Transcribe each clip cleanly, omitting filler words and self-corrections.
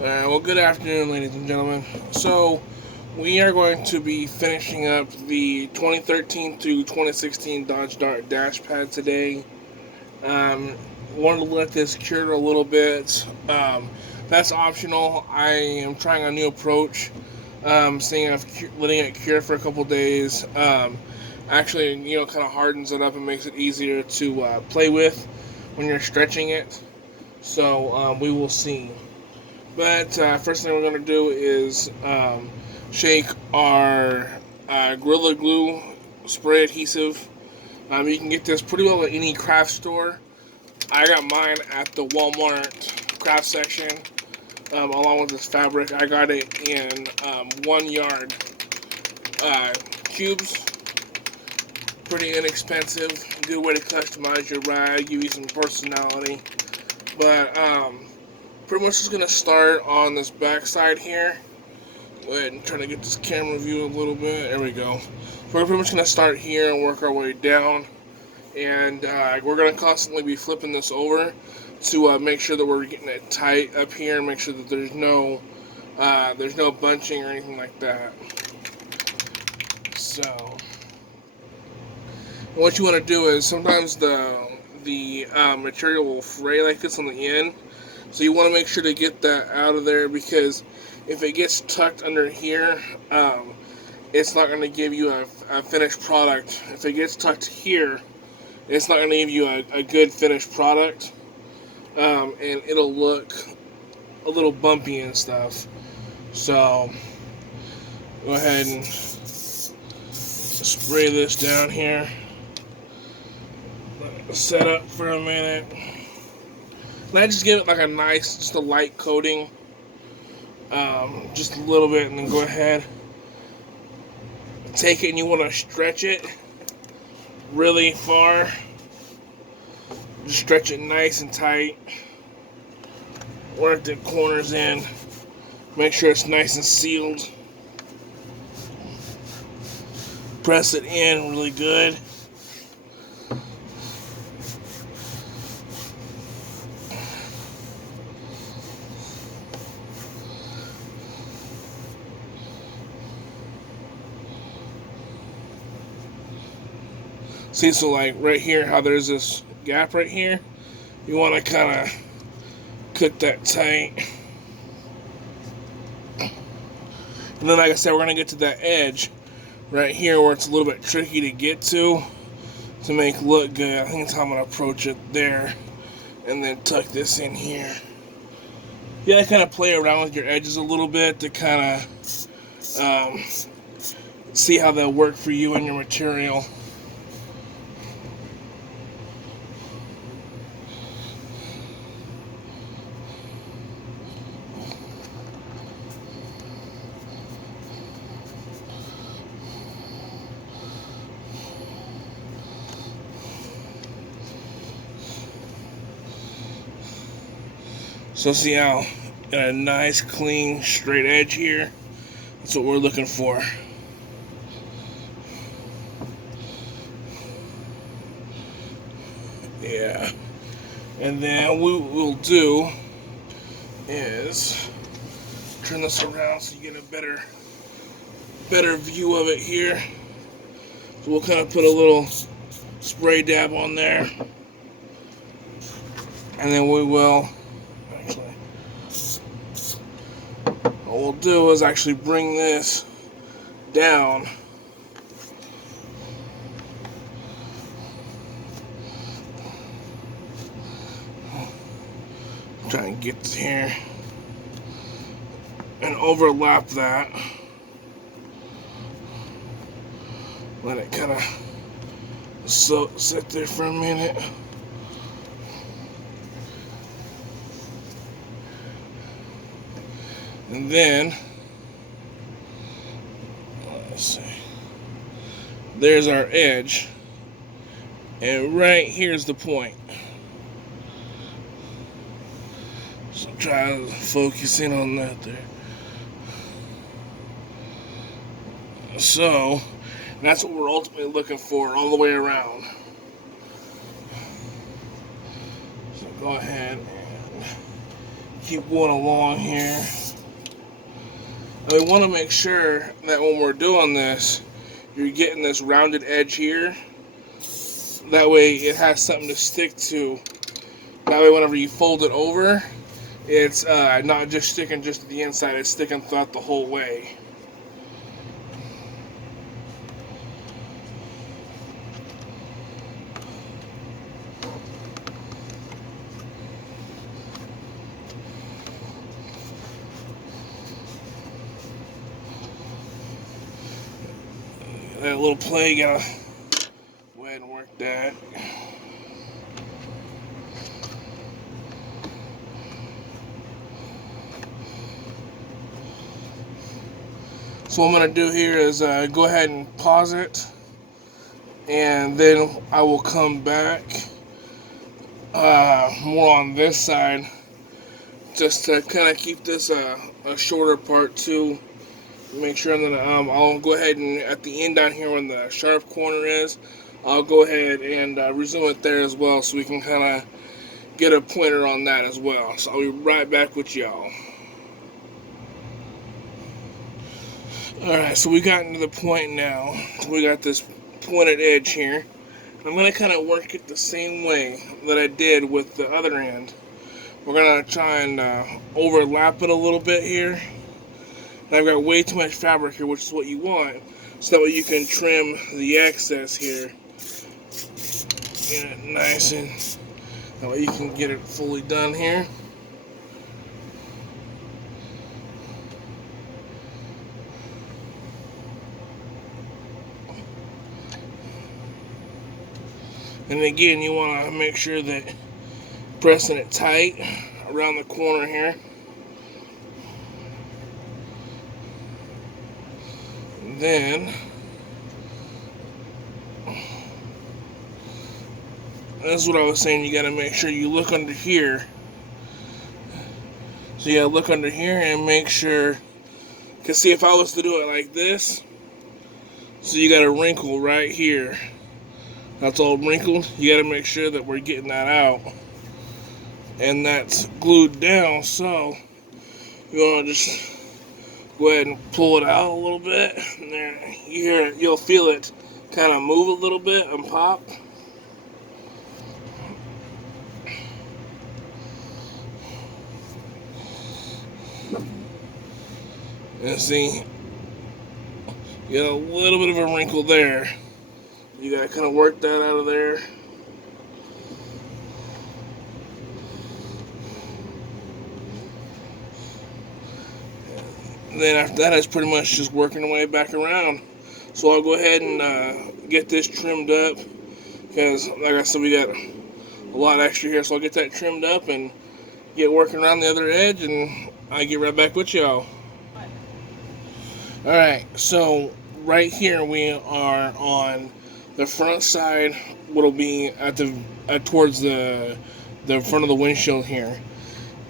Well, good afternoon, ladies and gentlemen. So, we are going to be finishing up the 2013 to 2016 Dodge Dart dash pad today. Um, Wanted to let this cure a little bit. That's optional. I am trying a new approach. Seeing if letting it cure for a couple days. Actually, kind of hardens it up and makes it easier to play with when you're stretching it. So we will see. But first thing we're going to do is shake our Gorilla Glue spray adhesive. You can get this pretty well at any craft store. I got mine at the Walmart craft section, along with this fabric. I got it in 1 yard cubes. Pretty inexpensive. Good way to customize your rag, give you some personality. But pretty much just going to start on this back side here. Go ahead and try to get this camera view a little bit. There we go. So we're pretty much going to start here and work our way down. And we're going to constantly be flipping this over to make sure that we're getting it tight up here and make sure that there's no bunching or anything like that. So what you want to do is sometimes the material will fray like this on the end. So you want to make sure to get that out of there, because if it gets tucked under here, it's not going to give you a finished product. If it gets tucked here, it's not going to give you a good finished product, and it'll look a little bumpy and stuff. So go ahead and spray this down here. Let it set up for a minute. And I just give it like a nice, just a light coating, just a little bit, and then go ahead, take it, and you want to stretch it really far. Just stretch it nice and tight. Work the corners in. Make sure it's nice and sealed. Press it in really good. See, so like right here, how there's this gap right here, you want to kind of cut that tight. And then, like I said, we're going to get to that edge right here where it's a little bit tricky to get to make it look good. I think that's how I'm going to approach it there. And then tuck this in here. Yeah, kind of play around with your edges a little bit to kind of see how they'll work for you and your material. So see how got a nice, clean, straight edge here? That's what we're looking for. Yeah. And then what we'll do is turn this around so you get a better view of it here. So we'll kind of put a little spray dab on there. And then we will what we'll do is actually bring this down. Try and get here and overlap that. Let it kind of sit there for a minute. And then, let's see, there's our edge, and right here's the point. So try to focus in on that there. So, that's what we're ultimately looking for all the way around. So go ahead and keep going along here. And we want to make sure that when we're doing this, you're getting this rounded edge here. That way it has something to stick to. That way whenever you fold it over, it's not just sticking just to the inside, it's sticking throughout the whole way. That little play, gotta go ahead and work that. So what I'm going to do here is go ahead and pause it, and then I will come back more on this side, just to kind of keep this a shorter part too. Make sure that I'll go ahead and at the end down here when the sharp corner is, I'll go ahead and resume it there as well, so we can kind of get a pointer on that as well. So I'll be right back with y'all. Alright, so we got into the point now. We got this pointed edge here. I'm going to kind of work it the same way that I did with the other end. We're going to try and overlap it a little bit here. And I've got way too much fabric here, which is what you want, so that way you can trim the excess here. Get it nice, and that way you can get it fully done here. And again, you want to make sure that pressing it tight around the corner here. And then that's what I was saying, you got to make sure you look under here. So you got to look under here and make sure, because see, if I was to do it like this, so you got a wrinkle right here. That's all wrinkled. You got to make sure that we're getting that out. And that's glued down, so you want to just go ahead and pull it out a little bit. And there, you hear it, you'll feel it kind of move a little bit and pop. And see, you got a little bit of a wrinkle there. You gotta kind of work that out of there. And then after that, it's pretty much just working the way back around. So I'll go ahead and get this trimmed up, because like I said, we got a lot extra here. So I'll get that trimmed up and get working around the other edge, and I'll get right back with y'all. Alright, so right here we are on the front side, what'll be at the towards the front of the windshield here,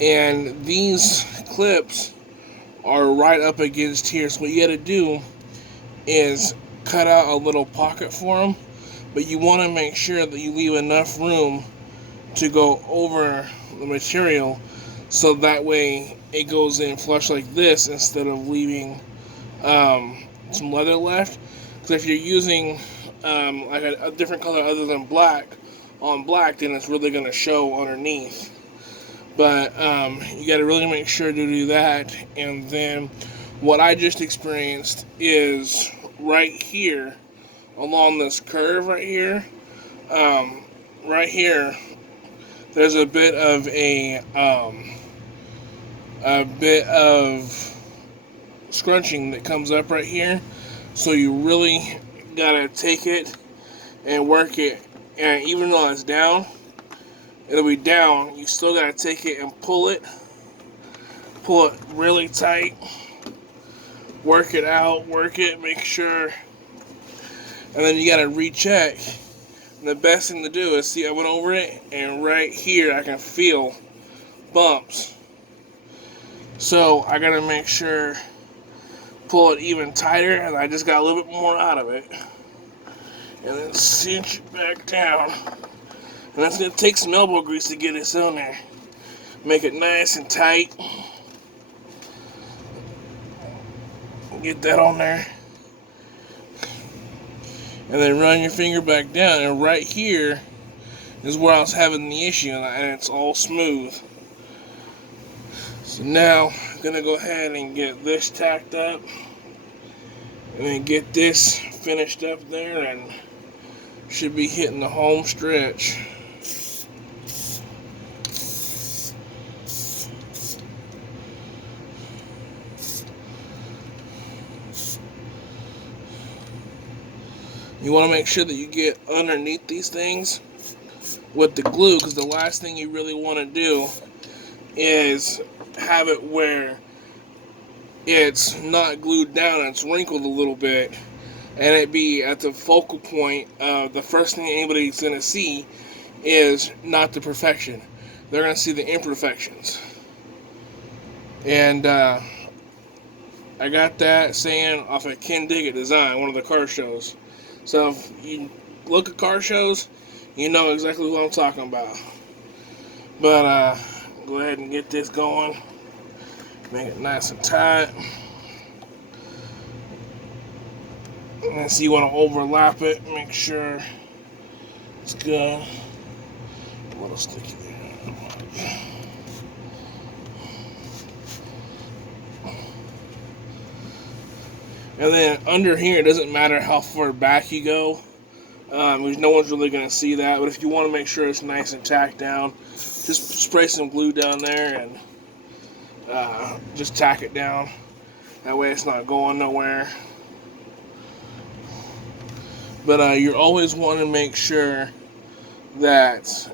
and these clips are right up against here. So what you got to do is cut out a little pocket for them, but you want to make sure that you leave enough room to go over the material, so that way it goes in flush like this instead of leaving some leather left. Because if you're using like a different color other than black on black, then it's really going to show underneath. But you got to really make sure to do that. And then what I just experienced is right here along this curve right here, there's a bit of scrunching that comes up right here. So you really gotta take it and work it, and even though it's down, it'll be down, you still gotta take it and pull it really tight, work it out, make sure, and then you gotta recheck. And the best thing to do is, see, I went over it, and right here I can feel bumps, so I gotta make sure, pull it even tighter, and I just got a little bit more out of it, and then cinch it back down. And that's going to take some elbow grease to get this on there. Make it nice and tight. Get that on there. And then run your finger back down, and right here is where I was having the issue, and it's all smooth. So now I'm gonna go ahead and get this tacked up, and then get this finished up there, and should be hitting the home stretch. You want to make sure that you get underneath these things with the glue, because the last thing you really want to do is have it where it's not glued down, it's wrinkled a little bit, and it be at the focal point of the first thing anybody's going to see is not the perfection. They're going to see the imperfections. And I got that saying off of Ken Diggett Design, one of the car shows. So if you look at car shows, you know exactly what I'm talking about. But go ahead and get this going. Make it nice and tight. And so you want to overlap it. Make sure it's good. A little sticky there. And then under here, it doesn't matter how far back you go. Because no one's really going to see that. But if you want to make sure it's nice and tacked down, just spray some glue down there and just tack it down. That way it's not going nowhere. But you always want to make sure that